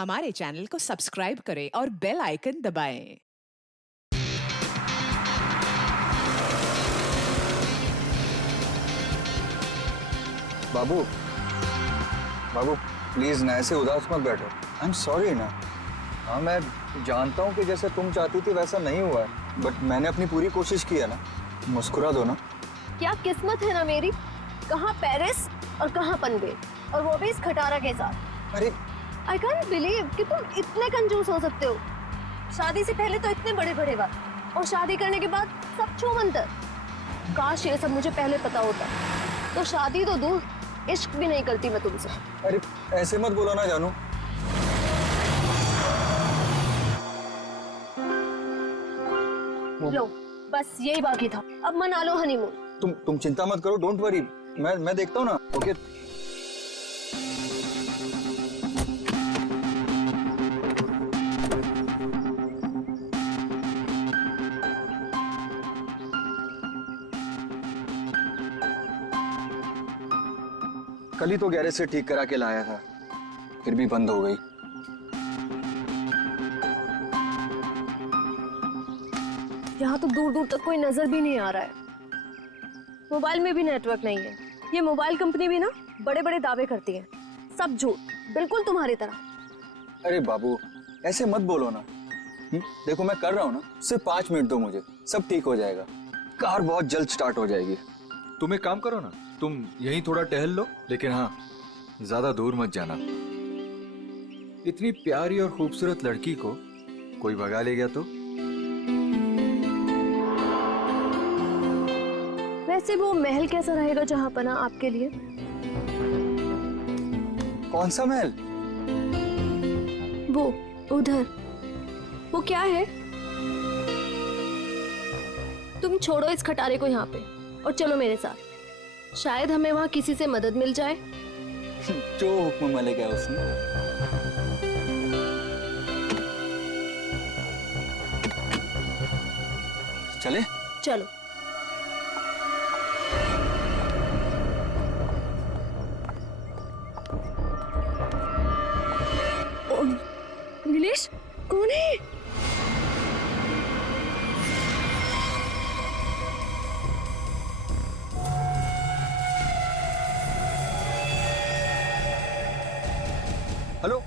हमारे चैनल को सब्सक्राइब करें और बेल आइकन दबाएं। बाबू बाबू प्लीज ना ऐसे उदास मत बैठो। आई एम सॉरी ना। हाँ मैं जानता हूँ कि जैसे तुम चाहती थी वैसा नहीं हुआ है, बट मैंने अपनी पूरी कोशिश की है ना। मुस्कुरा दो ना। क्या किस्मत है ना मेरी, कहाँ पेरिस और कहाँ पनवेल, और वो भी इस खटारा के साथ। अरे आई कांट बिलीव कि तुम इतने कंजूस हो सकते हो। शादी से पहले तो इतने बड़े बड़े बात, और शादी करने के बाद सब छूमंतर। काश ये सब मुझे पहले पता होता, तो शादी तो दूर, इश्क भी नहीं करती मैं तुमसे। अरे ऐसे मत बोलो ना जानू। लो बस यही बाकी था, अब मना लो हनीमून। तुम चिंता मत करो, डोंट वरी। मैं देखता हूँ ना। ओके कल ही तो गैरेज से ठीक करा के लाया था, फिर भी बंद हो गई। यहाँ तो दूर दूर तक कोई नजर भी नहीं आ रहा है। मोबाइल में भी नेटवर्क नहीं है। ये मोबाइल कंपनी भी ना बड़े बड़े दावे करती है, सब झूठ, बिल्कुल तुम्हारी तरह। अरे बाबू ऐसे मत बोलो ना। देखो मैं कर रहा हूँ ना, सिर्फ 5 मिनट दो मुझे, सब ठीक हो जाएगा। कार बहुत जल्द स्टार्ट हो जाएगी। तुम एक काम करो ना, तुम यहीं थोड़ा टहल लो, लेकिन हाँ ज्यादा दूर मत जाना। इतनी प्यारी और खूबसूरत लड़की को कोई भगा ले गया तो? वैसे वो महल कैसा रहेगा जहाँ पना आपके लिए? कौन सा महल? वो उधर, वो क्या है? तुम छोड़ो इस खटारे को यहाँ पे और चलो मेरे साथ। शायद हमें वहाँ किसी से मदद मिल जाए। जो हुक्म मलिक है उसने। चले चलो। नीलेश, कौन है? हेलो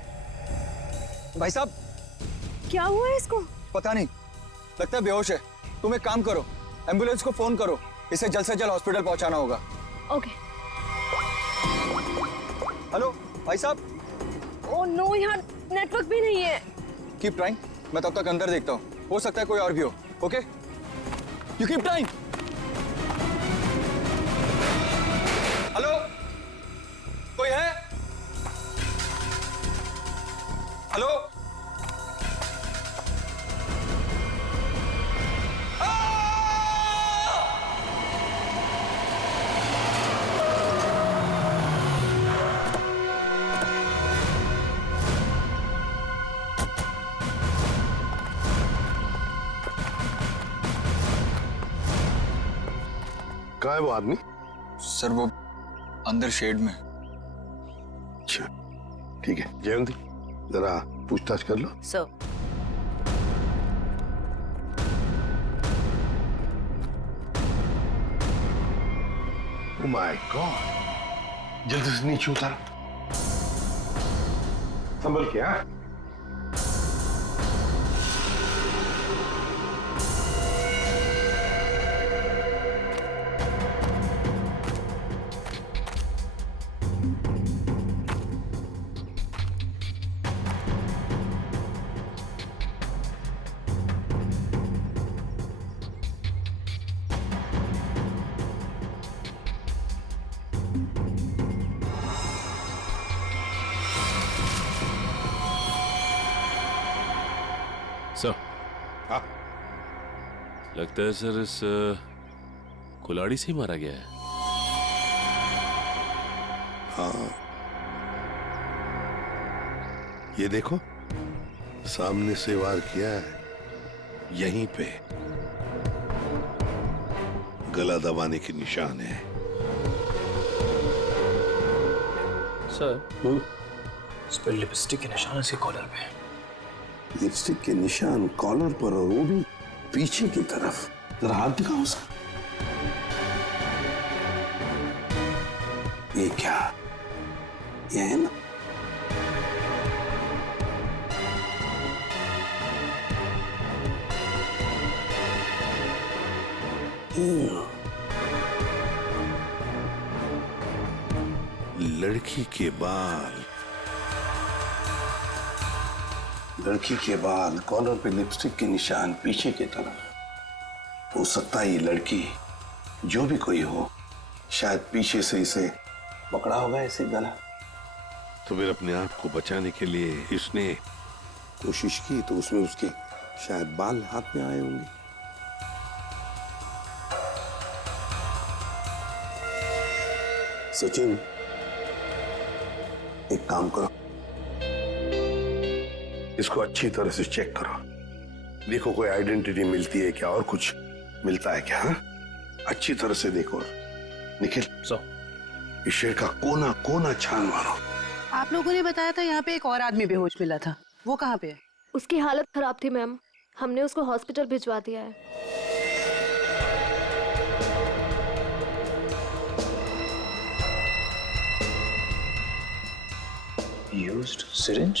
भाई साहब। क्या हुआ है इसको? पता नहीं, लगता है बेहोश है। तुम एक काम करो, एम्बुलेंस को फोन करो, इसे जल्द से जल्द हॉस्पिटल पहुंचाना होगा। ओके। हेलो भाई साहब। ओह नो, यहाँ नेटवर्क भी नहीं है। कीप ट्राइंग, मैं तब तक अंदर देखता हूँ, हो सकता है कोई और भी हो। Okay you keep trying. Hello कोई है? हेलो कहाँ है वो आदमी? सर वो अंदर शेड में। अच्छा ठीक है, जयंती जरा पूछताछ कर लो। सर ओह माय गॉड, जल्दी से नीचे उतारो, संभल के। हाँ सर, हाँ लगता है सर इस कुल्हाड़ी से ही मारा गया है। हाँ ये देखो, सामने से वार किया है, यहीं पे गला दबाने के निशान है। सर, उस पर लिपस्टिक के निशान इसके कॉलर पे। लिपस्टिक के निशान कॉलर पर, और वो भी पीछे की तरफ। जरा हाथ दिखाओ उसका। ये क्या? ये है ना? लड़की के बाल, लड़की के बाल, कॉलर पे लिपस्टिक के निशान पीछे की तरफ। हो सकता है ये लड़की, जो भी कोई हो, शायद पीछे से इसे पकड़ा होगा ऐसे गला। तो फिर अपने आप को बचाने के लिए इसने कोशिश की, तो उसमें उसके शायद बाल हाथ में आए होंगे। सचिन, एक काम करो, इसको अच्छी तरह से चेक करो। देखो कोई आइडेंटिटी मिलती है क्या, और कुछ मिलता है क्या? हा? अच्छी तरह से देखो। निखिल, इस शेर का कोना कोना छान मारो। आप लोगों ने बताया था यहाँ पे एक और आदमी बेहोश मिला था, वो कहाँ पे है? उसकी हालत खराब थी मैम, हमने उसको हॉस्पिटल भिजवा दिया है। यूज्ड सिरिंज,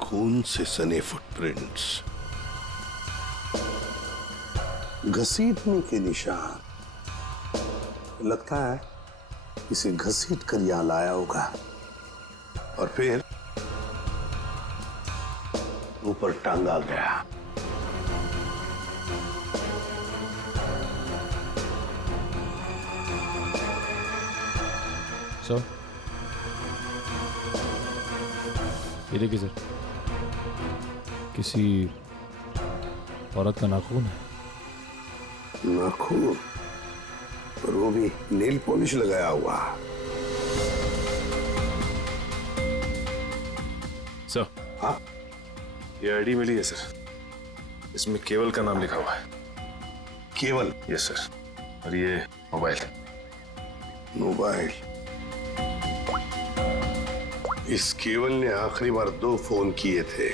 खून से सने फुटप्रिंट्स, घसीटने के निशान। लगता है इसे घसीट कर यहां लाया होगा और फिर ऊपर टांगा गया। सर, ये देखिए सर, किसी औरत का नाखून है। नाखून? और वो भी नेल पॉलिश लगाया हुआ। सर, हाँ? ये आईडी मिली है सर, इसमें केवल का नाम लिखा हुआ है। केवल? Yes sir. और ये मोबाइल। मोबाइल? इस केवल ने आखिरी बार 2 फोन किए थे,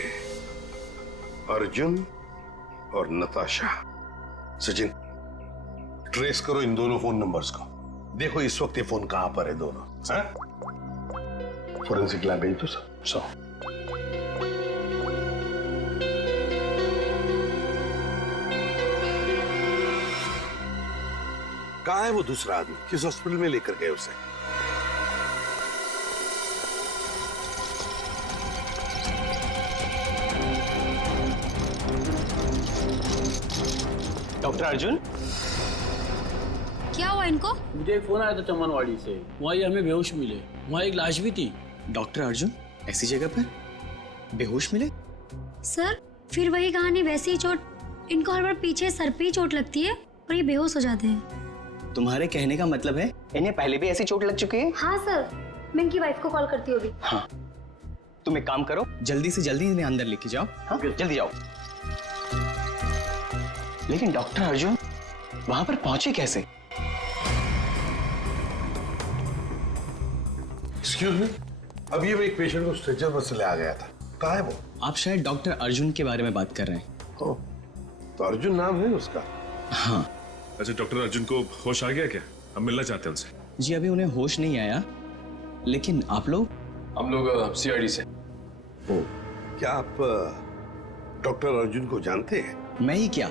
अर्जुन और नताशा। सचिन, ट्रेस करो इन दोनों फोन नंबर्स को, देखो इस वक्त ये फोन कहां पर है दोनों। फोरेंसिक लैब भेज दो सर। कहां है वो दूसरा आदमी? किस हॉस्पिटल में लेकर गए उसे? डॉक्टर अर्जुन, क्या हुआ इनको? मुझे एक फोन आया था चमनवाड़ी से, वहाँ ये हमें बेहोश मिले, वहाँ एक लाश भी थी। डॉक्टर अर्जुन ऐसी जगह पर बेहोश मिले? सर, फिर वही कहानी, वैसी ही चोट। इनको हर बार पीछे सर पे ही चोट लगती है और ये बेहोश हो जाते हैं। तुम्हारे कहने का मतलब है इन्हें पहले भी ऐसी चोट लग चुकी है? हाँ सर, मैं इनकी वाइफ को कॉल करती हूँ अभी। हाँ, तुम एक काम करो, जल्दी से जल्दी इन्हें अंदर लेके जाओ। हाँ, जल्दी जाओ। लेकिन डॉक्टर अर्जुन वहां पर पहुंचे कैसे? एक्सक्यूज मी, अभी एक पेशेंट को स्ट्रेचर पर से ले आ गया था, कहाँ है वो? आप शायद डॉक्टर अर्जुन के बारे में बात कर रहे हैं। ओ, तो अर्जुन नाम है उसका? हाँ। अच्छा, डॉक्टर अर्जुन को होश आ गया क्या? हम मिलना चाहते हैं उनसे। जी, अभी उन्हें होश नहीं आया, लेकिन आप लोग? हम लोग सीआईडी से। ओ, क्या आप डॉक्टर अर्जुन को जानते हैं? मैं ही क्या,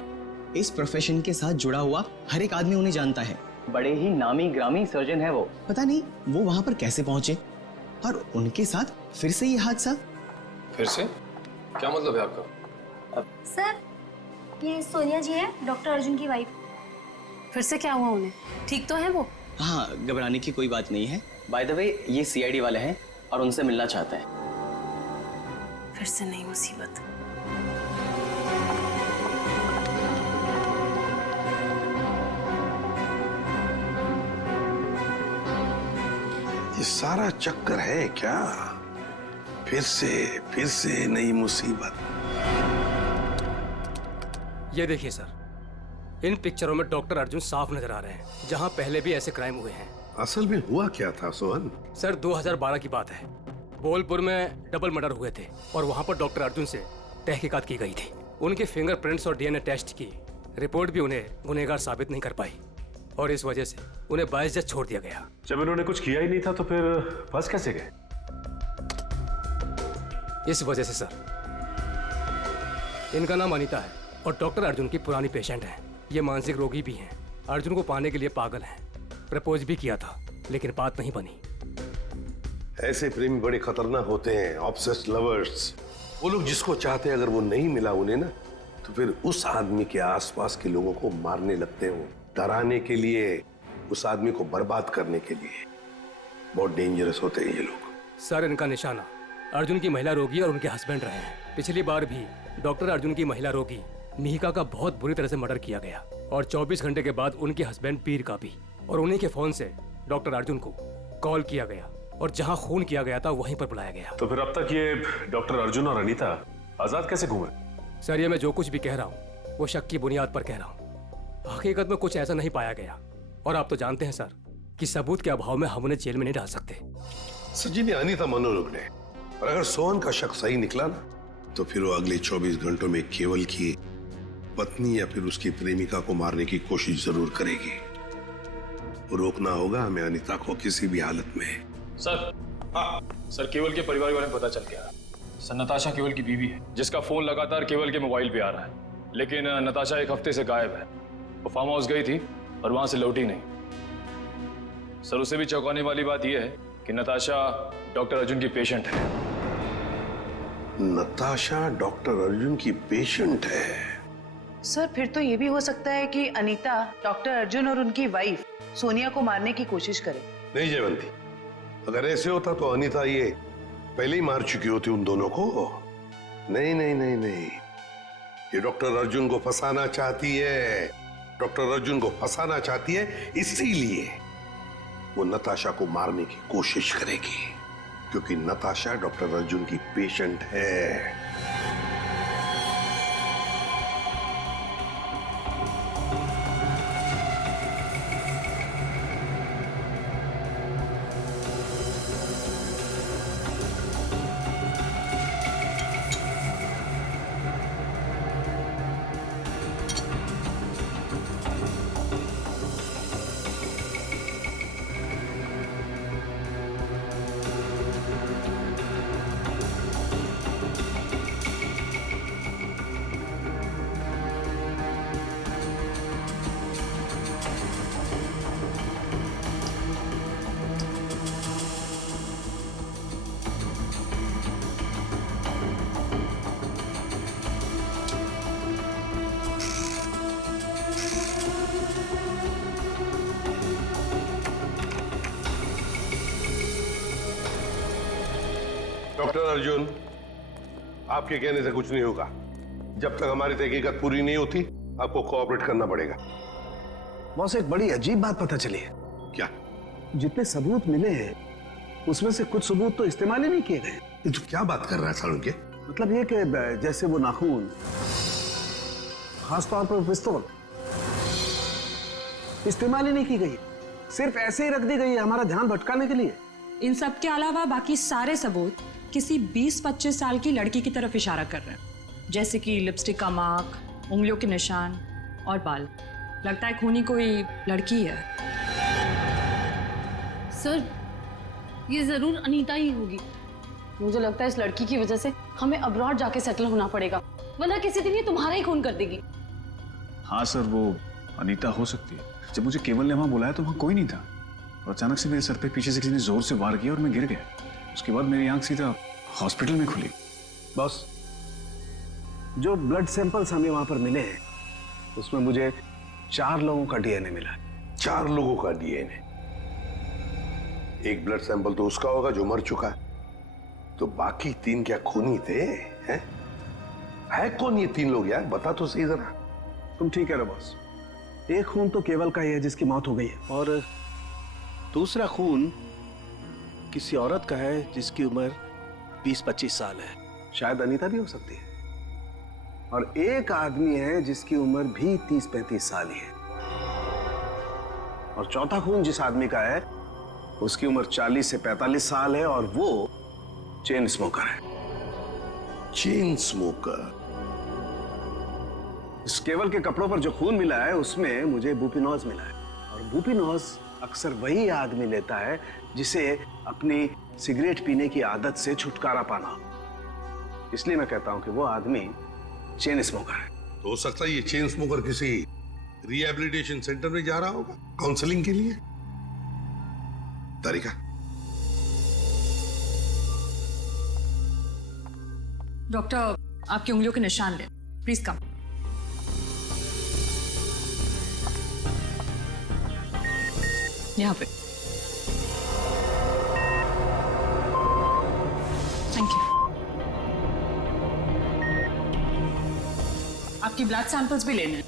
इस प्रोफेशन के साथ जुड़ा हुआ हर एक आदमी उन्हें जानता है। बड़े ही नामी ग्रामी सर्जन है वो। पता नहीं वो वहां पर कैसे पहुंचे, और उनके साथ फिर से ये हादसा। फिर से? क्या मतलब है आपका? सर, ये सोनिया जी है, डॉक्टर अर्जुन की वाइफ। फिर से क्या हुआ उन्हें? ठीक तो है वो? हाँ, घबराने की कोई बात नहीं है। बाय द वे, ये सीआईडी वाले हैं और उनसे मिलना चाहते हैं। फिर से नई मुसीबत। ये सारा चक्कर है क्या? फिर से नई मुसीबत। ये देखिए सर, इन पिक्चरों में डॉक्टर अर्जुन साफ नजर आ रहे हैं, जहां पहले भी ऐसे क्राइम हुए हैं। असल में हुआ क्या था सोहन? सर 2012 की बात है। बोलपुर में डबल मर्डर हुए थे और वहाँ पर डॉक्टर अर्जुन से तहकीकात की गई थी। उनके फिंगरप्रिंट्स और डीएनए टेस्ट की रिपोर्ट भी उन्हें गुनहगार साबित नहीं कर पाई और इस वजह से उन्हें बाइज्जत छोड़ दिया गया। जब इन्होंने कुछ किया ही नहीं था तो फिर फंस कैसे गए? इस वजह से सर, इनका नाम अनीता है और डॉक्टर अर्जुन की पुरानी पेशेंट है। ये मानसिक रोगी भी हैं। अर्जुन को पाने के लिए पागल हैं। प्रपोज भी किया था लेकिन बात नहीं बनी। ऐसे प्रेमी बड़े खतरनाक होते हैं, ऑब्सेस्ड लवर्स। वो लोग जिसको चाहते हैं अगर वो नहीं मिला उन्हें ना, तो फिर उस आदमी के आसपास के लोगों को मारने लगते हैं, डराने के लिए, उस आदमी को बर्बाद करने के लिए। बहुत डेंजरस होते हैं ये लोग। सर इनका निशाना अर्जुन की महिला रोगी और उनके हस्बैंड रहे हैं। पिछली बार भी डॉक्टर अर्जुन की महिला रोगी मिहिका का बहुत बुरी तरह से मर्डर किया गया और 24 घंटे के बाद उनके हस्बैंड पीर का भी। और उन्हीं के फोन से डॉक्टर अर्जुन को कॉल किया गया और जहां खून किया गया था वहीं पर बुलाया गया। तो फिर अब तक ये डॉक्टर अर्जुन और अनीता आजाद कैसे घूमे? सर ये मैं जो कुछ भी कह रहा हूँ वो शक की बुनियाद पर कह रहा हूँ। हकीकत में कुछ ऐसा नहीं पाया गया और आप तो जानते हैं सर कि सबूत के अभाव में हम उन्हें जेल में नहीं डाल सकते। सचिन, अनीता मनोरोग ने, और अगर सोहन का शक सही निकला ना, तो फिर वो अगले 24 घंटों में केवल की पत्नी या फिर उसकी प्रेमिका को मारने की कोशिश जरूर करेगी। रोकना होगा हमें अनीता को किसी भी हालत में। सर, हाँ सर, केवल के परिवार के बारे में पता चल गया। सर नताशा केवल की बीवी है जिसका फोन लगातार केवल के मोबाइल पे आ रहा है, लेकिन नताशा एक हफ्ते से गायब है। वो फार्म हाउस गई थी और वहां से लौटी नहीं। सर उससे भी चौंकाने वाली बात यह है कि नताशा डॉक्टर अर्जुन की पेशेंट है। नताशा डॉक्टर अर्जुन की पेशेंट है? सर फिर तो ये भी हो सकता है कि अनीता डॉक्टर अर्जुन और उनकी वाइफ सोनिया को मारने की कोशिश करे। नहीं जयवंती, अगर ऐसे होता तो अनीता ये पहले ही मार चुकी होती उन दोनों को। नहीं नहीं नहीं नहीं, ये डॉक्टर अर्जुन को फंसाना चाहती है। डॉक्टर अर्जुन को फंसाना चाहती है, इसीलिए वो नताशा को मारने की कोशिश करेगी, क्योंकि नताशा डॉक्टर अर्जुन की पेशेंट है। डॉक्टर अर्जुन, आपके कहने से कुछ नहीं होगा। जब तक हमारी तहकीकात पूरी नहीं होती आपको कोऑपरेट करना पड़ेगा। बॉस, एक बड़ी अजीब बात पता चली है। क्या? जितने सबूत मिले हैं उसमें से कुछ सबूत तो इस्तेमाल ही नहीं किए गए। ये तो क्या बात कर रहा है सालुंके? मतलब ये कि जैसे वो नाखून, खासतौर पर पिस्तौल, इस्तेमाल ही नहीं की गई, सिर्फ ऐसे ही रख दी गई है हमारा ध्यान भटकाने के लिए। इन सब के अलावा बाकी सारे सबूत किसी 20-25 साल की लड़की की तरफ इशारा कर रहे हैं, जैसे कि लिपस्टिक का मार्क, उंगलियों के निशान और बाल। लगता है खूनी कोई लड़की है। सर ये जरूर अनीता ही होगी। मुझे लगता है इस लड़की की वजह से हमें अब्रॉड जाके सेटल होना पड़ेगा, वरना किसी दिन ये तुम्हारा ही खून कर देगी। हाँ सर, वो अनीता हो सकती है। जब मुझे केवल ने वहां बुलाया तो वहां कोई नहीं था और अचानक से मेरे सर पे पीछे से किसी ने जोर से वार किया और मैं गिर गया। उसके बाद मेरी आंख सीधा हॉस्पिटल में खुली। बॉस, जो ब्लड सैंपल्स हमें वहां पर मिले हैं उसमें मुझे 4 लोगों का डीएनए मिला। 4 लोगों का डीएनए? एक ब्लड सैंपल तो उसका होगा जो मर चुका है, तो बाकी 3 क्या खूनी थे? हैं? है कौन ये 3 लोग यार? बता तो सही जरा। तुम ठीक कह रहे हो बॉस। एक खून तो केवल का ही है जिसकी मौत हो गई है, और दूसरा खून किसी औरत का है जिसकी उम्र 20-25 साल है। शायद अनीता भी हो सकती है। और एक आदमी है जिसकी उम्र भी 30-35 साल ही है। और चौथा खून जिस आदमी का है उसकी उम्र 40 से 45 साल है और वो चेन स्मोकर है। Chain smoker? इस केवल के कपड़ों पर जो खून मिला है उसमें मुझे बुपिनॉज मिला है, और बुपिनॉज अक्सर वही आदमी लेता है जिसे अपनी सिगरेट पीने की आदत से छुटकारा पाना हो। इसलिए मैं कहता हूं कि वो आदमी चेन स्मोकर है। तो हो सकता है ये चेन स्मोकर किसी रिहैबिलिटेशन सेंटर में जा रहा होगा काउंसलिंग के लिए। तारिका, डॉक्टर आपकी उंगलियों के निशान ले, प्लीज कम। यहाँ पे। Thank you. आपकी ब्लड सैंपल्स भी लेने हैं।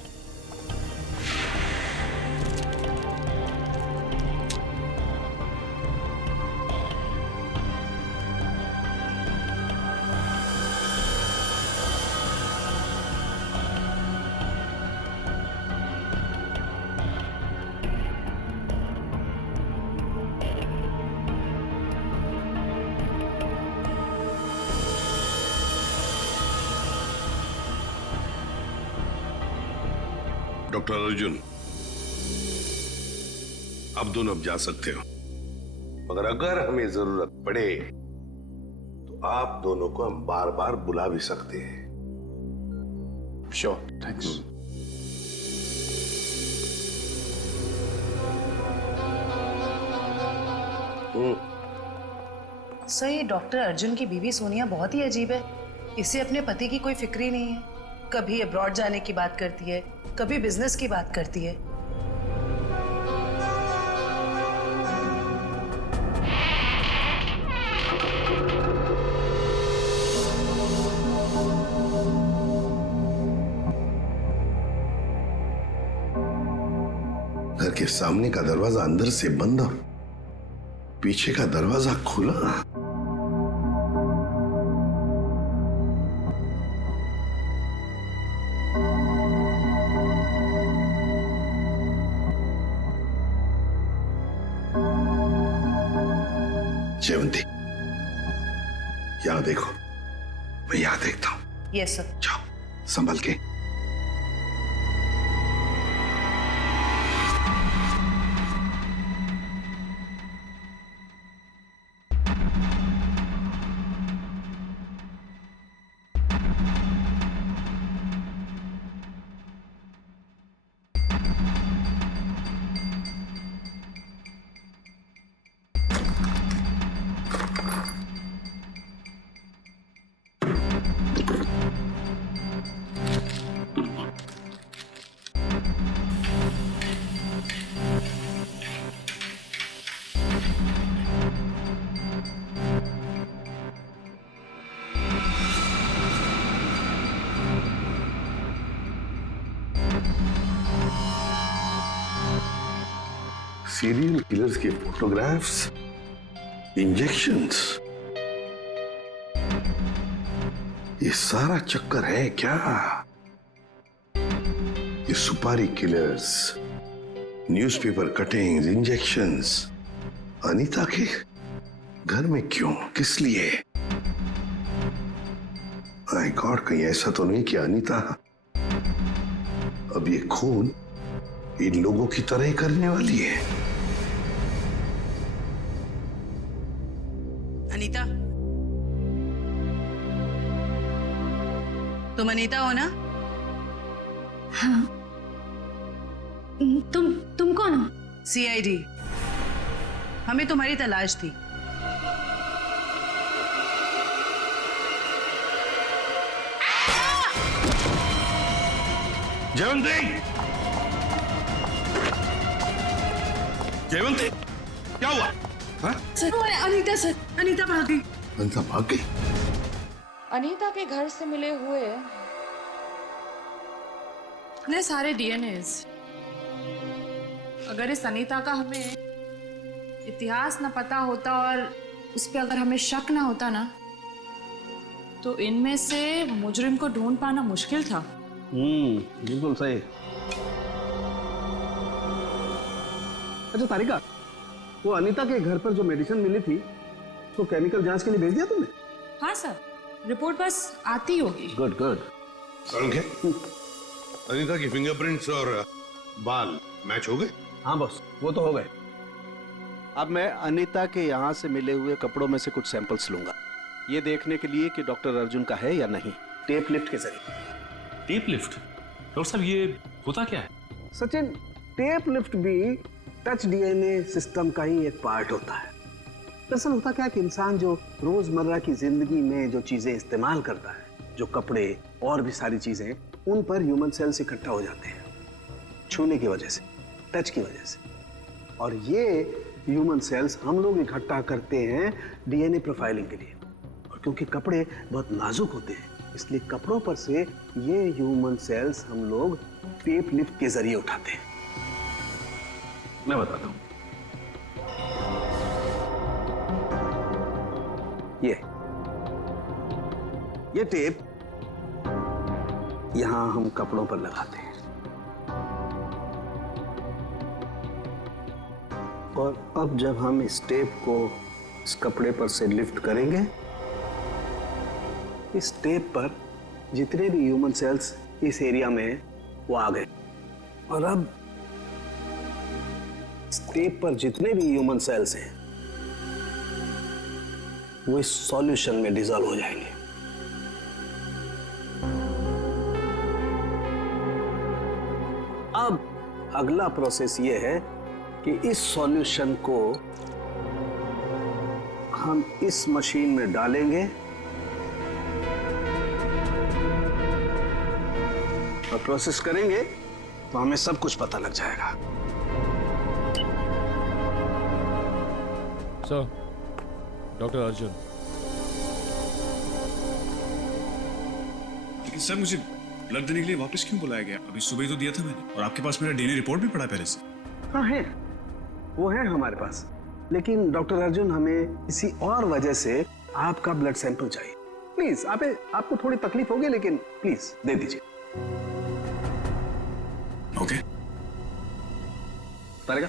डॉक्टर अर्जुन, आप दोनों अब जा सकते हो, मगर अगर हमें जरूरत पड़े तो आप दोनों को हम बार बार बुला भी सकते हैं। Sure, thanks. सर, ये डॉक्टर अर्जुन की बीवी सोनिया बहुत ही अजीब है। इसे अपने पति की कोई फिक्र ही नहीं है। कभी अब्रॉड जाने की बात करती है, कभी बिजनेस की बात करती है। घर के सामने का दरवाजा अंदर से बंद और पीछे का दरवाजा खुला। जयवंती, यहां देखो, मैं यहां देखता हूं। Yes sir. जाओ, संभल के। सीरियल किलर्स के फोटोग्राफ्स, इंजेक्शंस, ये सारा चक्कर है क्या? ये सुपारी killers, newspaper cuttings, injections Anita के घर में क्यों, किस लिए? माय गॉड, कहीं ऐसा तो नहीं कि अनीता अब ये खून इन लोगों की तरह ही करने वाली है? अनीता, तुम अनीता हो ना? हाँ। तुम कौन हो? सीआईडी। हमें तुम्हारी तलाश थी। जयवंती, जयवंती, क्या हुआ? सर, अनीता सर, अनीता भाग गई। अनीता भाग गई? अनीता के घर से मिले हुए इतने सारे डीएनएस, अगर इस अनीता का हमें इतिहास न पता होता और उस पर अगर हमें शक ना होता ना, तो इनमें से मुजरिम को ढूंढ पाना मुश्किल था। बिल्कुल सही। अच्छा तारिका, वो अनीता के घर पर जो मेडिसिन मिली थी तो केमिकल जांच के लिए भेज दिया तुमने? हाँ सर, रिपोर्ट बस आती होगी। Good good. अनीता की फिंगरप्रिंट्स और बाल मैच हो गए? हाँ बॉस, वो तो हो गए। अब मैं अनीता के यहाँ से मिले हुए कपड़ों में से कुछ सैंपल्स लूंगा, ये देखने के लिए कि डॉक्टर अर्जुन का है या नहीं, टेप लिफ्ट के जरिए। Tape lift? डॉक्टर साहब ये होता क्या है? सचिन, टेप लिफ्ट भी टच डीएनए सिस्टम का ही एक पार्ट होता है। दरअसल होता क्या कि इंसान जो रोजमर्रा की जिंदगी में जो चीजें इस्तेमाल करता है, जो कपड़े और भी सारी चीजें, उन पर ह्यूमन सेल्स इकट्ठा हो जाते हैं छूने की वजह से, टच की वजह से। और ये ह्यूमन सेल्स हम लोग इकट्ठा करते हैं डीएनए प्रोफाइलिंग के लिए। और क्योंकि कपड़े बहुत नाजुक होते हैं, इसलिए कपड़ों पर से ये ह्यूमन सेल्स हम लोग टेप लिफ्ट के जरिए उठाते हैं। मैं बताता हूं। ये टेप यहां हम कपड़ों पर लगाते हैं और अब जब हम इस टेप को इस कपड़े पर से लिफ्ट करेंगे, इस टेप पर जितने भी ह्यूमन सेल्स इस एरिया में वो आ गए। और अब इस टेप पर जितने भी ह्यूमन सेल्स हैं वो इस सॉल्यूशन में डिसॉल्व हो जाएंगे। अब अगला प्रोसेस ये है कि इस सॉल्यूशन को हम इस मशीन में डालेंगे और प्रोसेस करेंगे तो हमें सब कुछ पता लग जाएगा। Sir, doctor Arjun. लेकिन सर, मुझे ब्लड देने के लिए वापस क्यों बुलाया गया? अभी सुबह ही तो दिया था मैंने, और आपके पास मेरा डीएनए रिपोर्ट भी पड़ा पहले से। हाँ है, वो है हमारे पास, लेकिन डॉक्टर अर्जुन हमें किसी और वजह से आपका ब्लड सैंपल चाहिए। प्लीज, आपको थोड़ी तकलीफ होगी, लेकिन प्लीज दे दीजिए। ओके। तारेगा?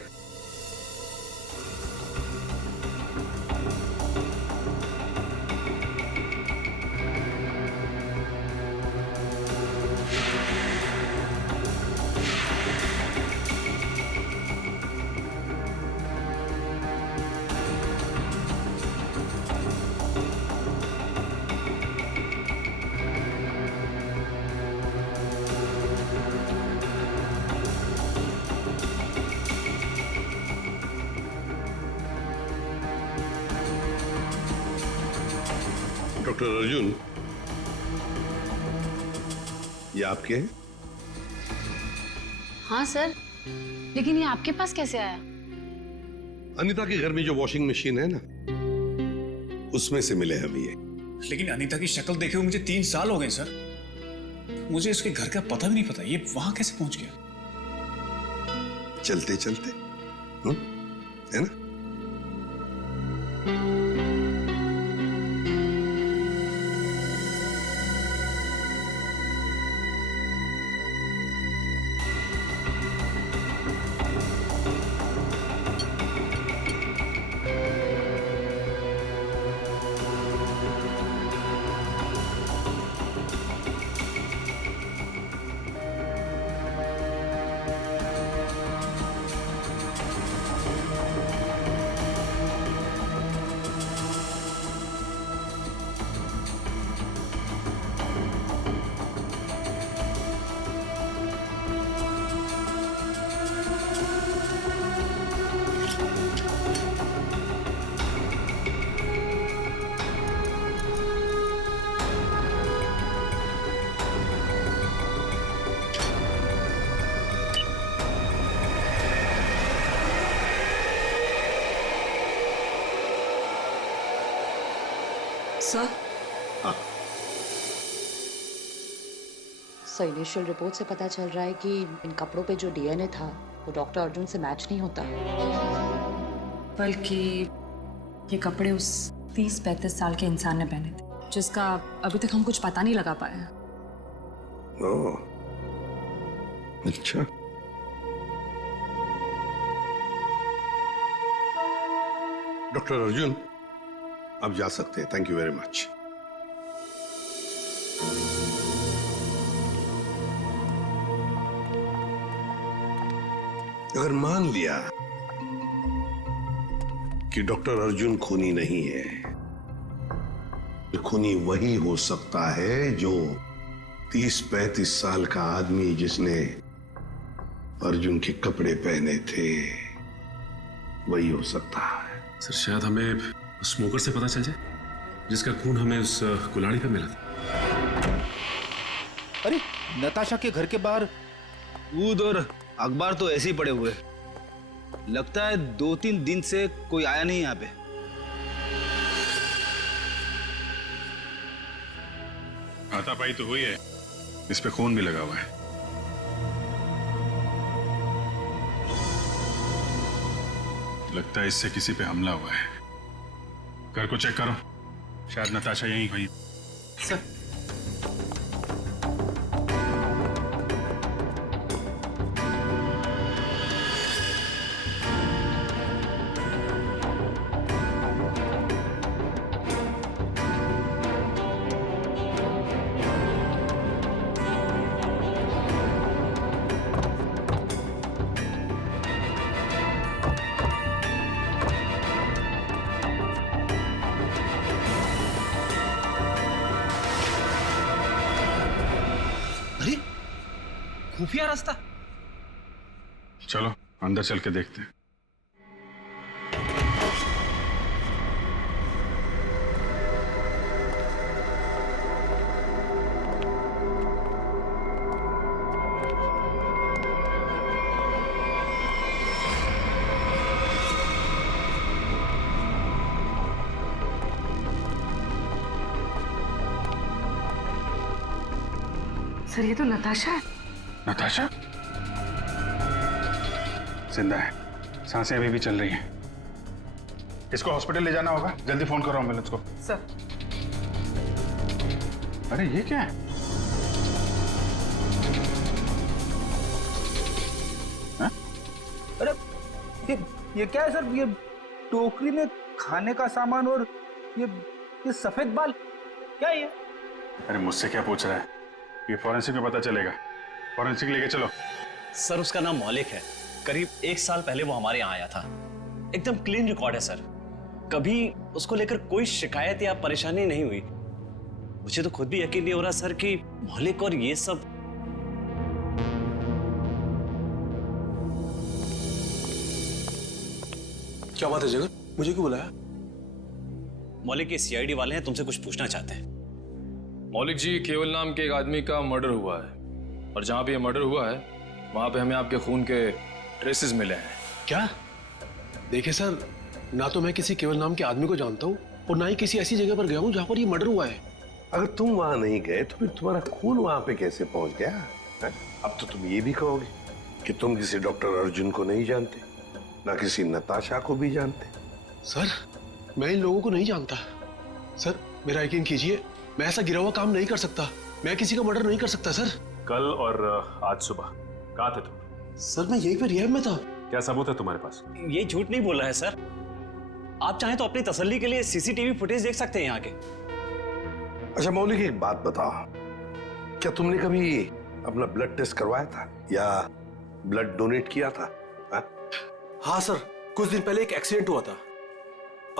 डॉक्टर अर्जुन, ये आपके हैं? हाँ सर, लेकिन ये आपके पास कैसे आया? अनीता के घर में जो वॉशिंग मशीन है ना, उसमें से मिले हमें ये। लेकिन अनीता की शक्ल देखे हुए मुझे 3 साल हो गए सर। मुझे इसके घर का पता भी नहीं पता, ये वहां कैसे पहुंच गया? चलते चलते, है ना? सर, सर, इनिशियल रिपोर्ट से पता चल रहा है कि इन कपड़ों पे जो डीएनए था वो डॉक्टर अर्जुन से मैच नहीं होता, बल्कि ये कपड़े उस 30-35 साल के इंसान ने पहने थे, जिसका अभी तक हम कुछ पता नहीं लगा पाए हैं। ओह, अच्छा। डॉक्टर अर्जुन, आप जा सकते हैं। Thank you very much. अगर मान लिया कि डॉक्टर अर्जुन खूनी नहीं है, खूनी वही हो सकता है जो 30-35 साल का आदमी जिसने अर्जुन के कपड़े पहने थे, वही हो सकता है। सर शायद हमें स्मोकर से पता चल जाए जिसका खून हमें उस कुल्हाड़ी पे मिला था। अरे नताशा के घर के बाहर दूध और अखबार तो ऐसे ही पड़े हुए, लगता है 2-3 दिन से कोई आया नहीं यहाँ पे। हाथापाई तो हुई है, इस पे खून भी लगा हुआ है। लगता है इससे किसी पे हमला हुआ है। घर को चेक करो, शायद नताशा यहीं हुई। सर खुफिया रास्ता। चलो अंदर चल के देखते हैं। सर ये तो नताशा है। नताशा जिंदा है, सांसें अभी भी चल रही हैं। इसको हॉस्पिटल ले जाना होगा, जल्दी फोन करो एम्बुलेंस को। सर अरे ये क्या है? हा? अरे ये क्या है सर? ये टोकरी में खाने का सामान और ये सफेद बाल क्या है ये? अरे मुझसे क्या पूछ रहा है? ये फॉरेंसिक में पता चलेगा। फॉरेंसिक लेके चलो। सर उसका नाम मौलिक है, करीब 1 साल पहले वो हमारे यहाँ आया था। एकदम क्लीन रिकॉर्ड है सर, कभी उसको लेकर कोई शिकायत या परेशानी नहीं हुई। मुझे तो खुद भी यकीन नहीं हो रहा सर कि मौलिक और ये सब। क्या बात है जगत, मुझे क्यों बुलाया? मौलिक के सीआईडी वाले हैं, तुमसे कुछ पूछना चाहते हैं। मौलिक जी, केवल नाम के एक आदमी का मर्डर हुआ है और जहां पे ये मर्डर हुआ है वहां पे हमें आपके खून के ट्रेसेस मिले हैं। क्या? देखिए सर, ना तो मैं किसी केवल नाम के आदमी को जानता हूँ और ना ही किसी ऐसी जगह पर गया हूँ जहाँ पर ये मर्डर हुआ है। अगर तुम वहां नहीं गए तो फिर तुम्हारा खून वहां पे कैसे पहुंच गया है? अब तो तुम ये भी कहोगे कि तुम किसी डॉक्टर अर्जुन को नहीं जानते, ना किसी नताशा को भी जानते। सर मैं इन लोगों को नहीं जानता। सर मेरा यकीन कीजिए, मैं ऐसा गिरा हुआ काम नहीं कर सकता। मैं किसी का मर्डर नहीं कर सकता सर। कल और आज सुबह कहाँ थे तुम? सर मैं यहीं पे रिहैब में था। क्या सबूत है तुम्हारे पास? ये झूठ नहीं बोल रहा है सर। आप चाहें तो अपनी तसल्ली के लिए सीसीटीवी फुटेज देख सकते हैं यहाँ के। अच्छा मौलिक, एक बात बताओ, क्या तुमने कभी अपना ब्लड टेस्ट करवाया था या ब्लड डोनेट किया था? हाँ सर, कुछ दिन पहले एक एक्सीडेंट हुआ था,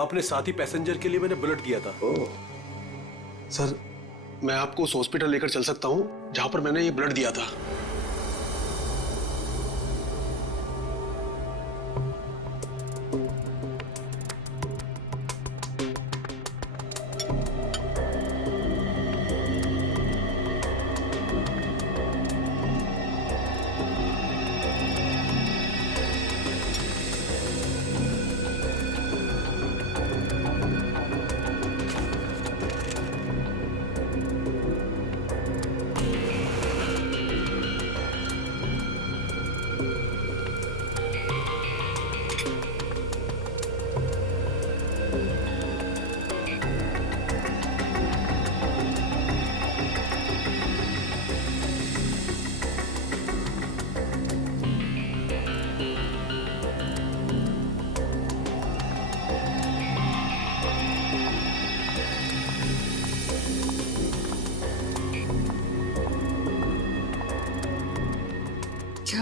अपने साथी पैसेंजर के लिए मैंने ब्लड किया था। सर मैं आपको उस हॉस्पिटल लेकर चल सकता हूँ जहां पर मैंने ये ब्लड दिया था।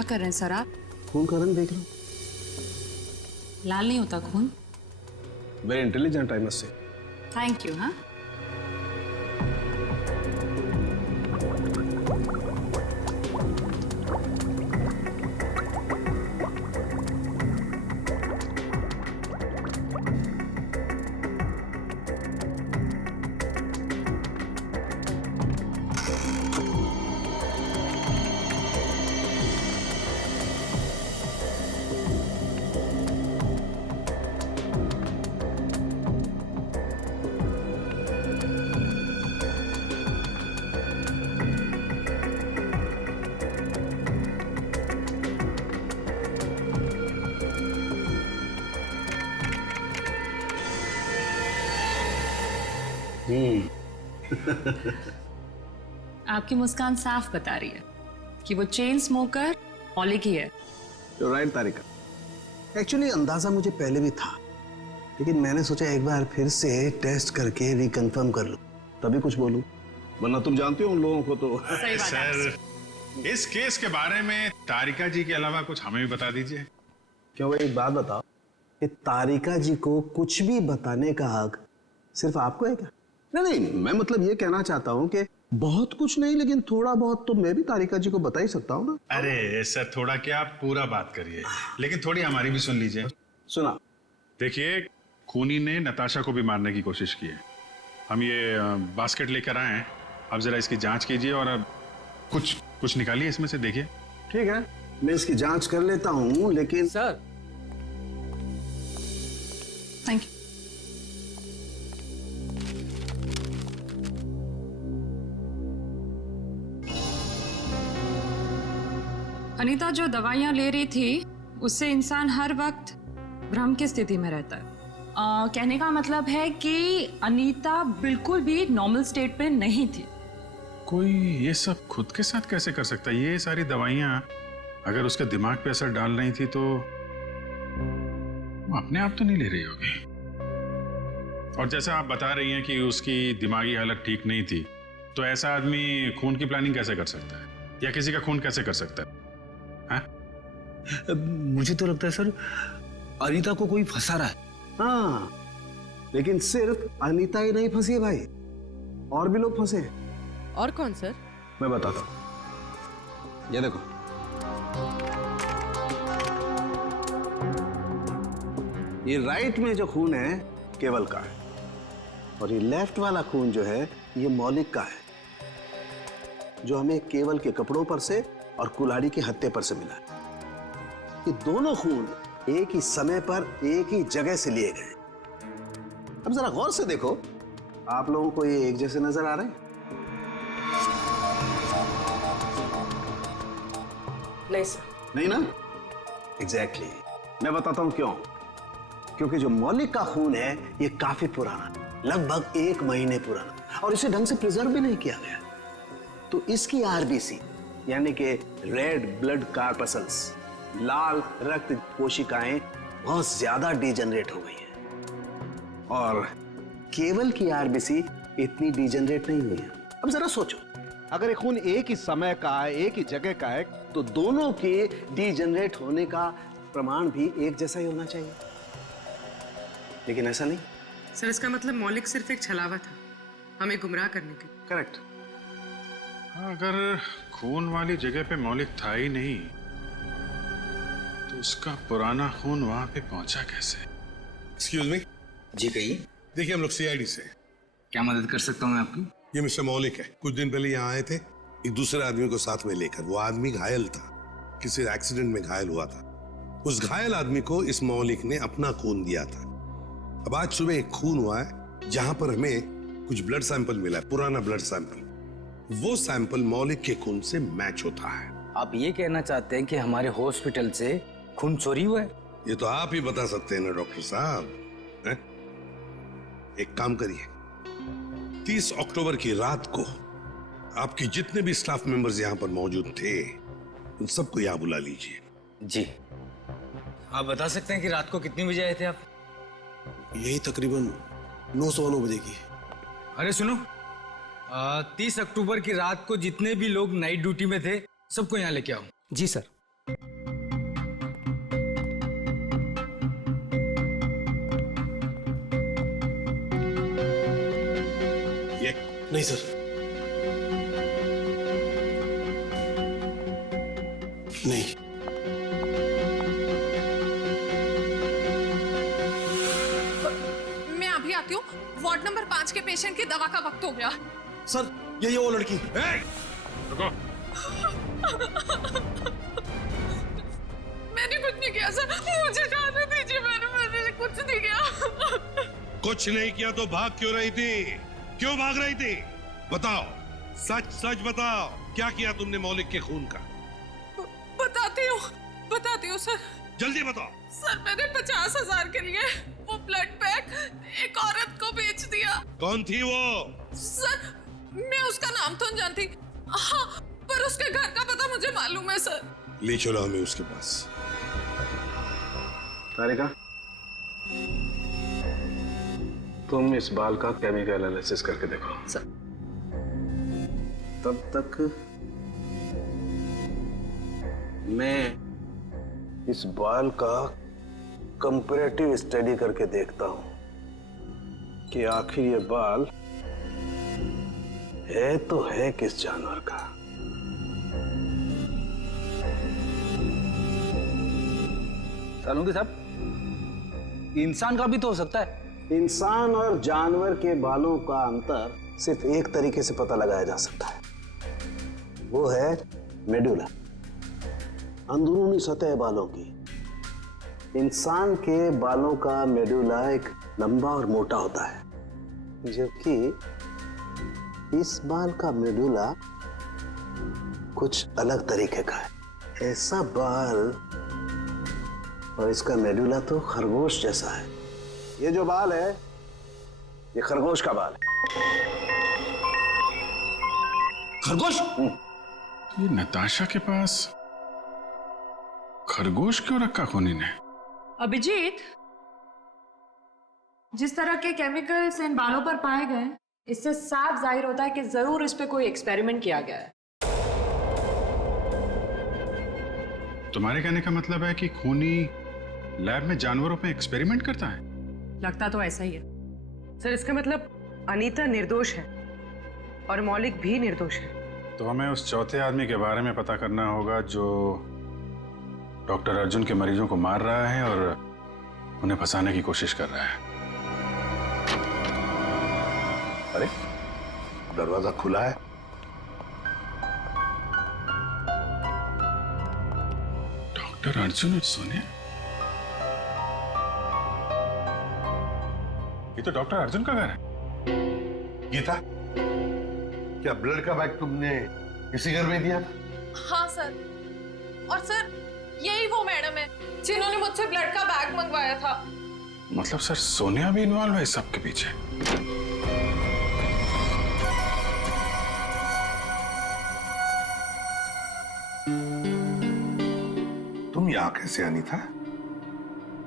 कर रहे हैं सर आप? खून का रंग देख लो। लाल नहीं होता खून। Very intelligent I must say. Thank you. हाँ, आपकी मुस्कान साफ बता रही है कि वो चेन स्मोकर मौलिक ही है। राइट तारिका, एक्चुअली अंदाजा मुझे पहले भी था, लेकिन मैंने सोचा एक बार फिर से टेस्ट करके रिकंफर्म कर लूं, तभी कुछ बोलूं, वरना तुम जानते हो उन लोगों को तो। सर, इस केस के बारे में तारिका जी के अलावा कुछ हमें भी बता दीजिए। क्यों भाई, एक बात बताओ कि तारिका जी को कुछ भी बताने का हक सिर्फ आपको है क्या? नहीं, मैं मतलब ये कहना चाहता हूँ कि बहुत कुछ नहीं, लेकिन थोड़ा बहुत तो मैं भी तारिका जी को बता ही सकता हूँ ना। अरे सर, थोड़ा क्या, आप पूरा बात करिए, लेकिन थोड़ी हमारी भी सुन लीजिए। सुना। देखिए, खूनी ने नताशा को भी मारने की कोशिश की है। हम ये बास्केट लेकर आए हैं, अब जरा इसकी जांच कीजिए और अब कुछ निकालिए इसमें से, देखिए। ठीक है, मैं इसकी जांच कर लेता हूँ, लेकिन सर। Thank you. अनीता जो दवाइयां ले रही थी उससे इंसान हर वक्त भ्रम की स्थिति में रहता है। कहने का मतलब है कि अनीता बिल्कुल भी नॉर्मल स्टेट पे नहीं थी। कोई ये सब खुद के साथ कैसे कर सकता है? ये सारी दवाइयां अगर उसके दिमाग पे असर डाल रही थी तो वो अपने आप तो नहीं ले रही होगी। और जैसा आप बता रही हैं कि उसकी दिमागी हालत ठीक नहीं थी, तो ऐसा आदमी खून की प्लानिंग कैसे कर सकता है, या किसी का खून कैसे कर सकता है? मुझे तो लगता है सर अनीता को कोई फंसा रहा है। हाँ, लेकिन सिर्फ अनीता ही नहीं फंसी है भाई, और भी लोग फंसे हैं। और कौन सर? मैं बताता हूं, ये देखो। ये राइट में जो खून है केवल का है, और ये लेफ्ट वाला खून जो है ये मौलिक का है, जो हमें केवल के कपड़ों पर से और कुल्हाड़ी के हत्थे पर से मिला है। ये दोनों खून एक ही समय पर एक ही जगह से लिए गए। अब जरा गौर से देखो, आप लोगों को ये एक जैसे नजर आ रहे हैं? नहीं सर। नहीं ना? एग्जैक्टली। मैं बताता हूं क्यों। क्योंकि जो मौलिक का खून है ये काफी पुराना, लगभग 1 महीने पुराना, और इसे ढंग से प्रिजर्व भी नहीं किया गया। तो इसकी आरबीसी यानी कि रेड ब्लड कार्पसल्स, लाल रक्त कोशिकाएं बहुत ज्यादा डिजेनरेट हो गई हैं, और केवल की आरबीसी इतनी डिजेनरेट नहीं हुई है। अब जरा सोचो, अगर ये खून एक ही समय का है, एक ही जगह का है, तो दोनों के डिजेनरेट होने का प्रमाण भी एक जैसा ही होना चाहिए, लेकिन ऐसा नहीं। सर, इसका मतलब मौलिक सिर्फ एक छलावा था हमें गुमराह करने के। करेक्ट। अगर खून वाली जगह पे मौलिक था ही नहीं, तो उसका पुराना खून वहां पे पहुंचा कैसे? Excuse me. जी कहिए। देखिए, हम लोग सीआईडी से। क्या मदद कर सकता हूँ मैं आपकी? ये मिस्टर मौलिक है। कुछ दिन पहले यहाँ आए थे एक दूसरे आदमी को साथ में लेकर। वो आदमी घायल था, किसी एक्सीडेंट में घायल हुआ था। उस घायल आदमी को इस मौलिक ने अपना खून दिया था। अब आज सुबह एक खून हुआ है जहां पर हमें कुछ ब्लड सैंपल मिला है, पुराना ब्लड सैंपल। वो सैंपल मौलिक के खून से मैच होता है। आप ये कहना चाहते हैं कि हमारे हॉस्पिटल से खून चोरी हुआ है? ये तो आप ही बता सकते हैं ना डॉक्टर साहब। एक काम करिए, 30 अक्टूबर की रात को आपके जितने भी स्टाफ मेंबर्स यहाँ पर मौजूद थे उन सबको यहाँ बुला लीजिए। जी। आप बता सकते हैं कि रात को कितने बजे आए थे आप? यही तकरीबन 9:09 बजे की। अरे सुनो, 30 अक्टूबर की रात को जितने भी लोग नाइट ड्यूटी में थे सबको यहाँ लेके आओ। जी सर। ये नहीं सर, नहीं। मैं अभी आती हूँ। वार्ड नंबर 5 के पेशेंट की दवा का वक्त हो गया। सर ये वो लड़की। रुको। मैंने कुछ नहीं किया सर, मुझे जाने दीजिए। मैंने कुछ नहीं किया। कुछ नहीं किया तो भाग क्यों रही थी? क्यों भाग रही थी? बताओ, सच सच बताओ, क्या किया तुमने मौलिक के खून का? बताती हूँ सर। जल्दी बताओ। सर मैंने 50,000 के लिए वो ब्लड पैक एक औरत को बेच दिया। कौन थी वो? सर मैं उसका नाम तो नहीं जानती, हाँ, पर उसके घर का पता मुझे मालूम है सर। ले चलो हमें उसके पास। तारिका, तुम इस बाल का केमिकल एनालिसिस करके देखो। सर। तब तक मैं इस बाल का कंपैरेटिव स्टडी करके देखता हूं कि आखिर ये बाल है तो है किस जानवर का। सालुंकी साहब, इंसान का भी तो हो सकता है। इंसान और जानवर के बालों का अंतर सिर्फ एक तरीके से पता लगाया जा सकता है, वो है मेडुला, अंदरूनी सतह बालों की। इंसान के बालों का मेडुला एक लंबा और मोटा होता है, जबकि इस बाल का मेडुला कुछ अलग तरीके का है। ऐसा बाल और इसका मेडुला तो खरगोश जैसा है। ये जो बाल है, ये खरगोश का बाल है। खरगोश? ये नताशा के पास खरगोश क्यों रखा खूनी ने? अभिजीत, जिस तरह के केमिकल्स इन बालों पर पाए गए, इससे साफ जाहिर होता है कि जरूर इस पे कोई एक्सपेरिमेंट किया गया है। तुम्हारे कहने का मतलब है कि खूनी लैब में जानवरों पे एक्सपेरिमेंट करता है? लगता तो ऐसा ही है सर। इसका मतलब अनीता निर्दोष है और मौलिक भी निर्दोष है। तो हमें उस चौथे आदमी के बारे में पता करना होगा जो डॉक्टर अर्जुन के मरीजों को मार रहा है और उन्हें फंसाने की कोशिश कर रहा है। अरे दरवाजा खुला है। डॉक्टर अर्जुन और सोनिया, ये तो डॉक्टर अर्जुन का घर है। गीता, क्या ब्लड का बैग तुमने इसी घर में दिया था? हाँ सर, और सर यही वो मैडम है जिन्होंने मुझसे ब्लड का बैग मंगवाया था। मतलब सर सोनिया भी इन्वॉल्व है इस सब के पीछे? तुम यहाँ कैसे आनी था?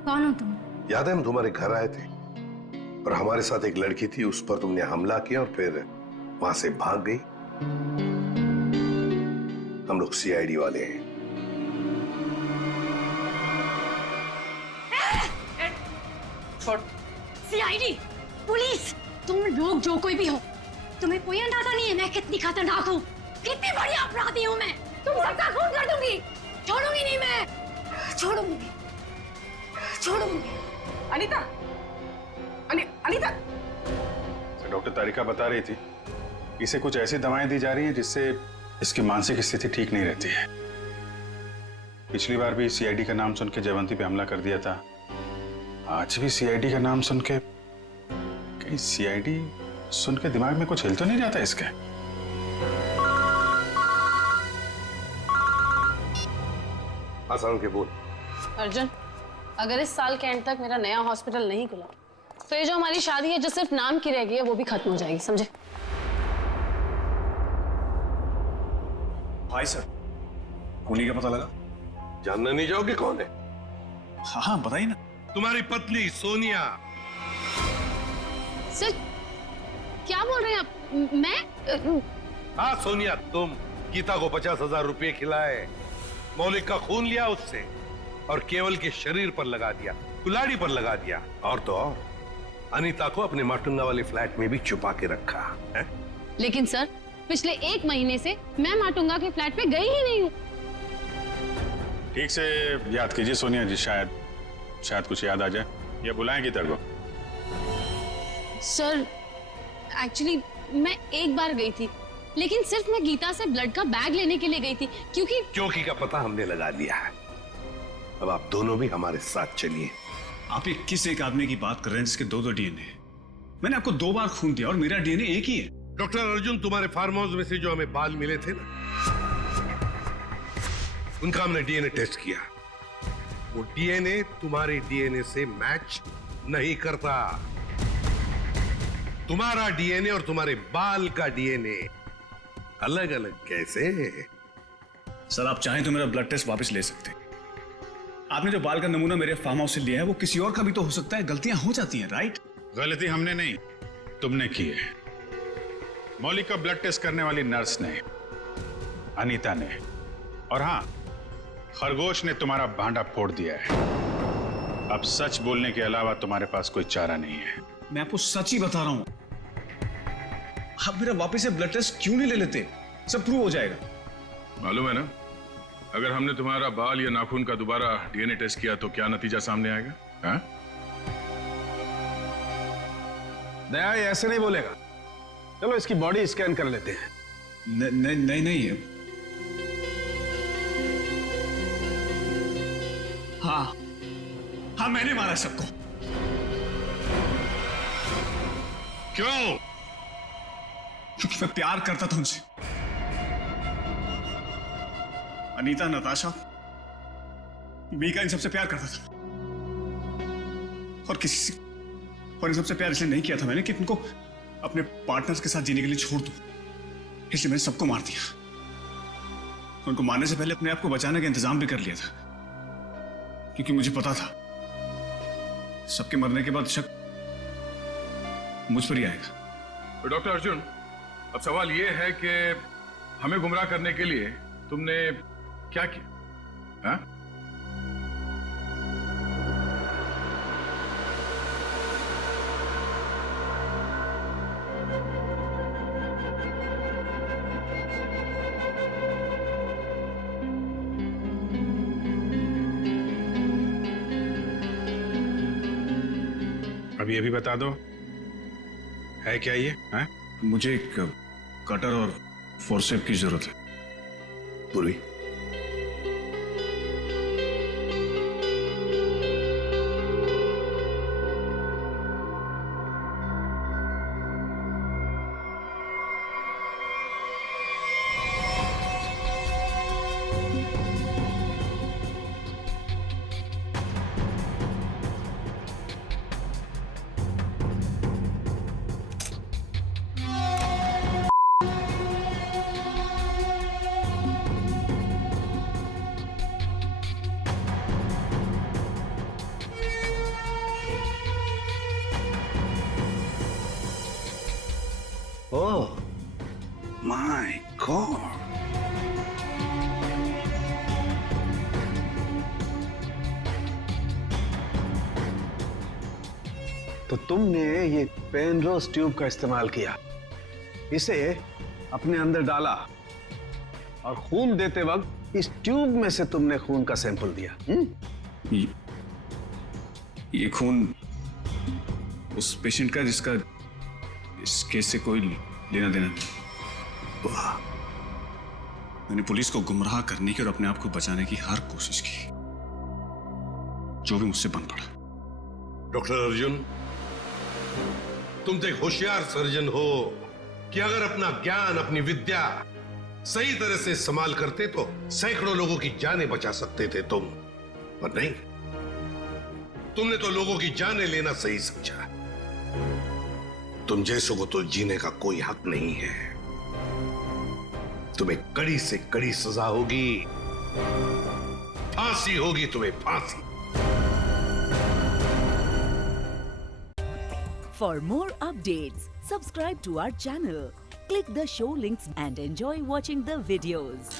कौन हो तुम? याद है हम तुम्हारे घर आए थे और हमारे साथ एक लड़की थी, उस पर तुमने हमला किया और फिर वहां से भाग गई। हम लोग सीआईडी वाले हैं। सीआईडी, पुलिस, तुम लोग जो कोई भी हो, तुम्हें कोई अंदाजा नहीं है मैं कितनी खतरनाक हूँ, कितनी बड़ी अपराधी हूँ मैं। तुम सबका खून कर दूंगी, छोड़ूंगी नहीं मैं, छोड़ूंगी। अनीता, अनीता। डॉक्टर तारिका बता रही थी इसे कुछ ऐसी दवाएं दी जा रही हैं जिससे इसकी मानसिक स्थिति ठीक नहीं रहती है। पिछली बार भी सीआईडी का नाम सुन के जयवंती पे हमला कर दिया था, आज भी सीआईडी का नाम सुन के, कहीं सीआईडी सुन के दिमाग में कुछ हिल तो नहीं जाता इसके? आसान के बोल। अर्जुन, अगर इस साल के एंड तक मेरा नया हॉस्पिटल नहीं खुला तो ये जो हमारी शादी है जो सिर्फ नाम की रह गई है वो भी खत्म हो जाएगी, समझे? भाई सर, खूनी का पता लगा? जानना नहीं चाहोगे कौन है? हाँ बताइए ना। तुम्हारी पत्नी सोनिया। सर क्या बोल रहे हैं आप? मैं? हाँ सोनिया, तुम गीता को 50,000 रुपए खिलाए मौलिक का खून लिया उससे और केवल के शरीर पर लगा दिया, कुल्हाड़ी पर लगा दिया, और तो और अनीता को अपने माटुंगा वाले फ्लैट में भी छुपा के रखा है। लेकिन सर, पिछले 1 महीने से मैं माटुंगा के फ्लैट पे गई ही नहीं हूँ। ठीक से याद कीजिए सोनिया जी, शायद कुछ याद आ जाए, या बुलाएंगे तेरे को? सर, एक्चुअली मैं एक बार गई थी, लेकिन सिर्फ मैं गीता से ब्लड का बैग लेने के लिए गई थी, क्योंकि का पता हमने लगा लिया है। अब आप दोनों भी हमारे साथ चलिए। आप ये किस एक आदमी की बात कर रहे हैं जिसके 2 डीएनए? मैंने आपको 2 बार खून दिया और मेरा डीएनए एक ही है। डॉक्टर अर्जुन, तुम्हारे फार्म हाउस में से जो हमें बाल मिले थे ना, उनका हमने डीएनए टेस्ट किया। वो डीएनए तुम्हारे डीएनए से मैच नहीं करता। तुम्हारा डीएनए और तुम्हारे बाल का डीएनए अलग अलग कैसे? सर, आप चाहें तो मेरा ब्लड टेस्ट वापस ले सकते हैं। आपने जो बाल का नमूना मेरे फार्म हाउस से लिया है वो किसी और का भी तो हो सकता है। गलतियां हो जाती हैं, राइट? गलती हमने नहीं, तुमने की है। मौलिक का ब्लड टेस्ट करने वाली नर्स ने, अनीता ने, और हाँ, खरगोश ने तुम्हारा भांडा फोड़ दिया है। अब सच बोलने के अलावा तुम्हारे पास कोई चारा नहीं है। मैं आपको सच ही बता रहा हूं। आप मेरा वापस से ब्लड टेस्ट क्यों नहीं ले लेते? सब प्रूव हो जाएगा। मालूम है ना, अगर हमने तुम्हारा बाल या नाखून का दोबारा डीएनए टेस्ट किया तो क्या नतीजा सामने आएगा? हाँ? दया ये ऐसे नहीं बोलेगा। चलो इसकी बॉडी स्कैन कर लेते हैं। नहीं। हाँ, मैंने मारा सबको। क्यों? क्योंकि मैं प्यार करता था उनसे। अनीता, नताशा, मीका, इन सबसे प्यार करता था। और इन सबसे प्यार इसलिए नहीं किया था मैंने कि इनको अपने पार्टनर्स के साथ जीने के लिए छोड़ दूं। इसलिए मैंने सबको मार दिया। उनको मारने से पहले अपने आप को बचाने का इंतजाम भी कर लिया था, क्योंकि मुझे पता था सबके मरने के बाद शक मुझ पर ही आएगा। तो डॉक्टर अर्जुन, अब सवाल यह है कि हमें गुमराह करने के लिए तुमने क्या किया? हाँ? अब ये भी बता दो, है क्या ये? है? मुझे एक कटर और फोर्सेप की जरूरत है। पूरी Oh my God! तो तुमने ये पेनरोज ट्यूब का इस्तेमाल किया, इसे अपने अंदर डाला और खून देते वक्त इस ट्यूब में से तुमने खून का सैंपल दिया। ये खून उस पेशेंट का जिसका इस केस से कोई लेना देना नहीं। वाह! मैंने पुलिस को गुमराह करने की और अपने आप को बचाने की हर कोशिश की, जो भी मुझसे बन पड़ा। डॉक्टर अर्जुन, तुम तो एक होशियार सर्जन हो कि अगर अपना ज्ञान, अपनी विद्या सही तरह से इस्तेमाल करते तो सैकड़ों लोगों की जानें बचा सकते थे तुम, पर नहीं, तुमने तो लोगों की जानें लेना सही समझा। तुम जैसों को तो जीने का कोई हक नहीं है। तुम्हें कड़ी से कड़ी सजा होगी, फांसी होगी तुम्हें, फांसी। For more updates, subscribe to our channel, click the show links and enjoy watching the videos.